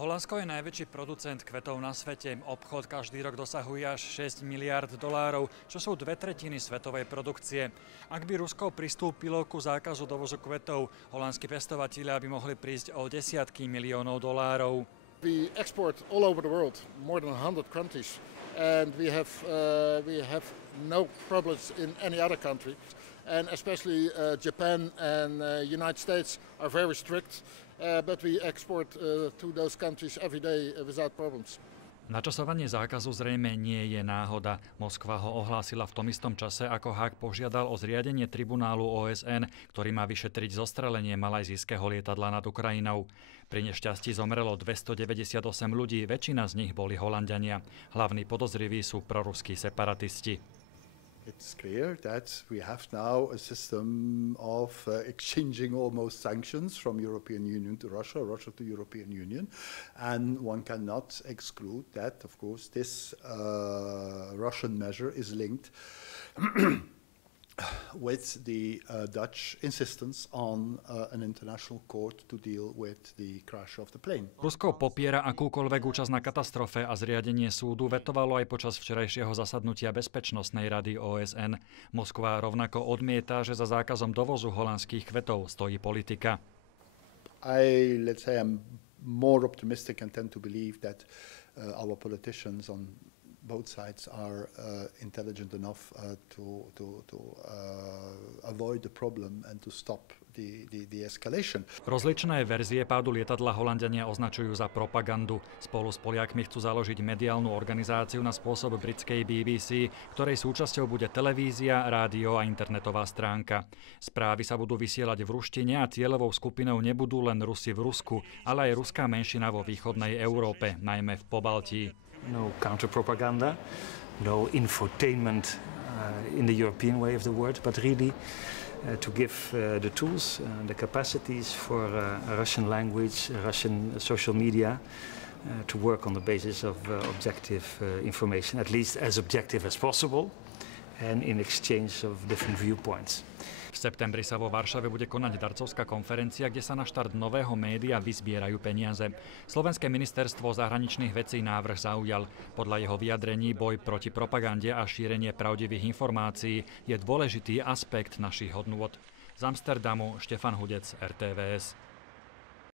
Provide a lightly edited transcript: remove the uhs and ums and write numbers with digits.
Holandsko je najväčší producent kvetov na svete. Obchod každý rok dosahuje až $6 miliárd, čo sú 2/3 svetovej produkcie. Ak by Rusko pristúpilo ku zákazu dovozu kvetov, holandskí pestovatelia by mohli prísť o desiatky miliónov dolárov. We export all over the world, more than 100 countries, and we have no problems in any other country. And especially Japan and United States are very strict, but we export to those countries every day without problems. Načasovanie zákazu zrejme nie je náhoda. Moskva ho ohlásila v tom istom čase, ako Haag požiadal o zriadenie tribunálu OSN, ktorý má vyšetriť zostrelenie malajzijského lietadla nad Ukrajinou. Pri nešťastí zomrelo 298 ľudí, väčšina z nich boli Holanďania. Hlavní podozriví sú proruskí separatisti. It's clear that we have now a system of exchanging almost sanctions from European Union to Russia, Russia to European Union, and one cannot exclude that, of course, this Russian measure is linked with the Dutch insistence on an international court to deal with the crash of the plane. Rusko popiera akúkoľvek účasť na katastrofe a zriadenie súdu vetovalo aj počas včerajšieho zasadnutia Bezpečnostnej rady OSN. Moskva rovnako odmieta, že za zákazom dovozu holandských kvetov stojí politika. Let's say I'm more optimistic and tend to believe that our politicians on both sides are intelligent enough to avoid the problem and to stop the escalation. Rozličné verzie pádu lietadla Holanďania označujú za propagandu. Spolu s Poliakmi chcú založiť mediálnu organizáciu na spôsob britskej BBC, ktorej súčasťou bude televízia, rádio a internetová stránka. Správy sa budú vysielať v ruštine a cieľovou skupinou nebudú len Rusi v Rusku, ale aj ruská menšina vo východnej Európe, najmä v Pobaltí. No counter-propaganda, no infotainment in the European way of the word, but really to give the tools, the capacities for Russian language, Russian social media to work on the basis of objective information, at least as objective as possible, and in exchange of different viewpoints. V septembri sa vo Varšave bude konať darcovská konferencia, kde sa na štart nového média vyzbierajú peniaze. Slovenské ministerstvo zahraničných vecí návrh zaujal. Podľa jeho vyjadrení boj proti propagande a šírenie pravdivých informácií je dôležitý aspekt našich hodnôt. Z Amsterdamu Štefan Hudec, RTVS.